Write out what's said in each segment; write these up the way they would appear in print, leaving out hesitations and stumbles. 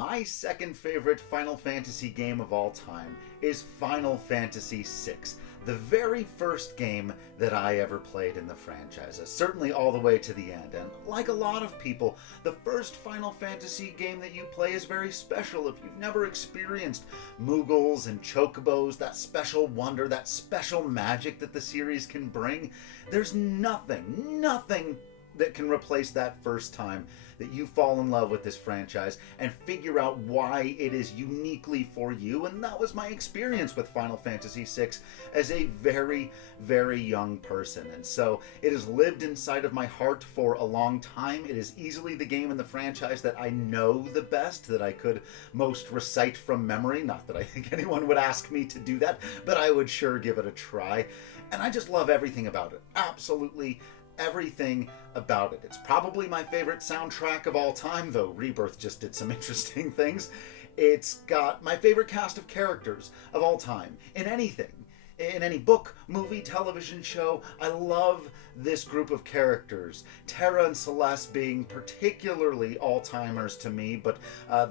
My second favorite Final Fantasy game of all time is Final Fantasy VI, the very first game that I ever played in the franchise, certainly all the way to the end. And like a lot of people, the first Final Fantasy game that you play is very special. If you've never experienced Moogles and Chocobos, that special wonder, that special magic that the series can bring, there's nothing that can replace that first time that you fall in love with this franchise and figure out why it is uniquely for you. And that was my experience with Final Fantasy VI as a very, very young person. And so it has lived inside of my heart for a long time. It is easily the game in the franchise that I know the best, that I could most recite from memory. Not that I think anyone would ask me to do that, but I would sure give it a try. And I just love everything about it. Absolutely everything about it. It's probably my favorite soundtrack of all time, though Rebirth just did some interesting things. It's got my favorite cast of characters of all time in anything. In any book, movie, television show, I love this group of characters. Terra and Celeste being particularly all-timers to me, but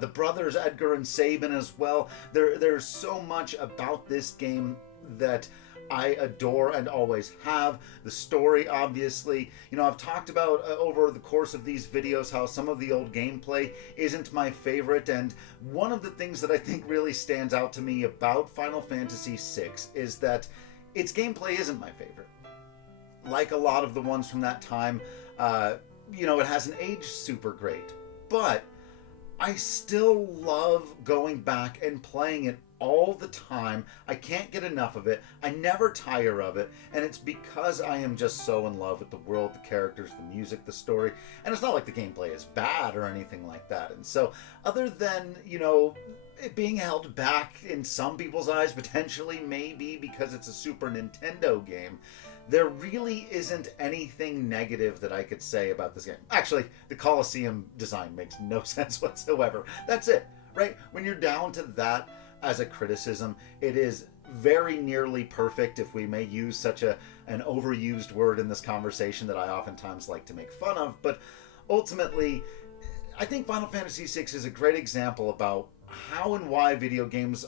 the brothers Edgar and Sabin as well. There's so much about this game that I adore and always have. The story, obviously. I've talked about over the course of these videos how some of the old gameplay isn't my favorite, and one of the things that I think really stands out to me about Final Fantasy VI is that its gameplay isn't my favorite. Like a lot of the ones from that time, it hasn't aged super great, but I still love going back and playing it all the time. I can't get enough of it. I never tire of it. And it's because I am just so in love with the world, the characters, the music, the story. And it's not like the gameplay is bad or anything like that. And so other than, it being held back in some people's eyes, potentially maybe because it's a Super Nintendo game, there really isn't anything negative that I could say about this game. Actually, the Colosseum design makes no sense whatsoever. That's it, right? When you're down to that as a criticism, it is very nearly perfect, if we may use such an overused word in this conversation that I oftentimes like to make fun of. But ultimately, I think Final Fantasy VI is a great example about how and why video games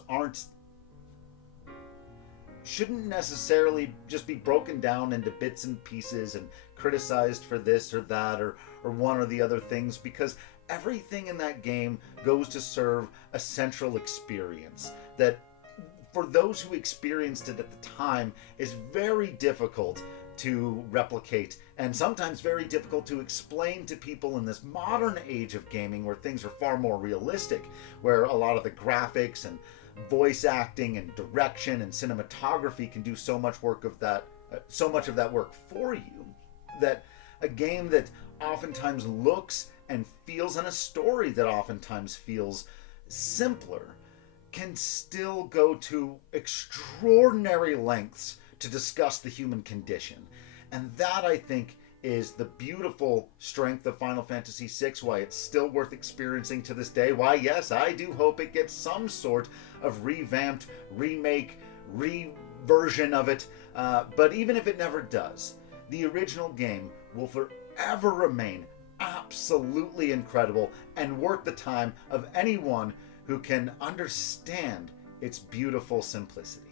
shouldn't necessarily just be broken down into bits and pieces and criticized for this or that or one or the other things, because everything in that game goes to serve a central experience that, for those who experienced it at the time, is very difficult to replicate and sometimes very difficult to explain to people in this modern age of gaming, where things are far more realistic, where a lot of the graphics and voice acting and direction and cinematography can do so much of that work for you, that a game that oftentimes looks and feels, and a story that oftentimes feels simpler, can still go to extraordinary lengths to discuss the human condition. And that, I think, is the beautiful strength of Final Fantasy VI, why it's still worth experiencing to this day, why, yes, I do hope it gets some sort of revamped, remake, version of it, but even if it never does, the original game will forever remain absolutely incredible and worth the time of anyone who can understand its beautiful simplicity.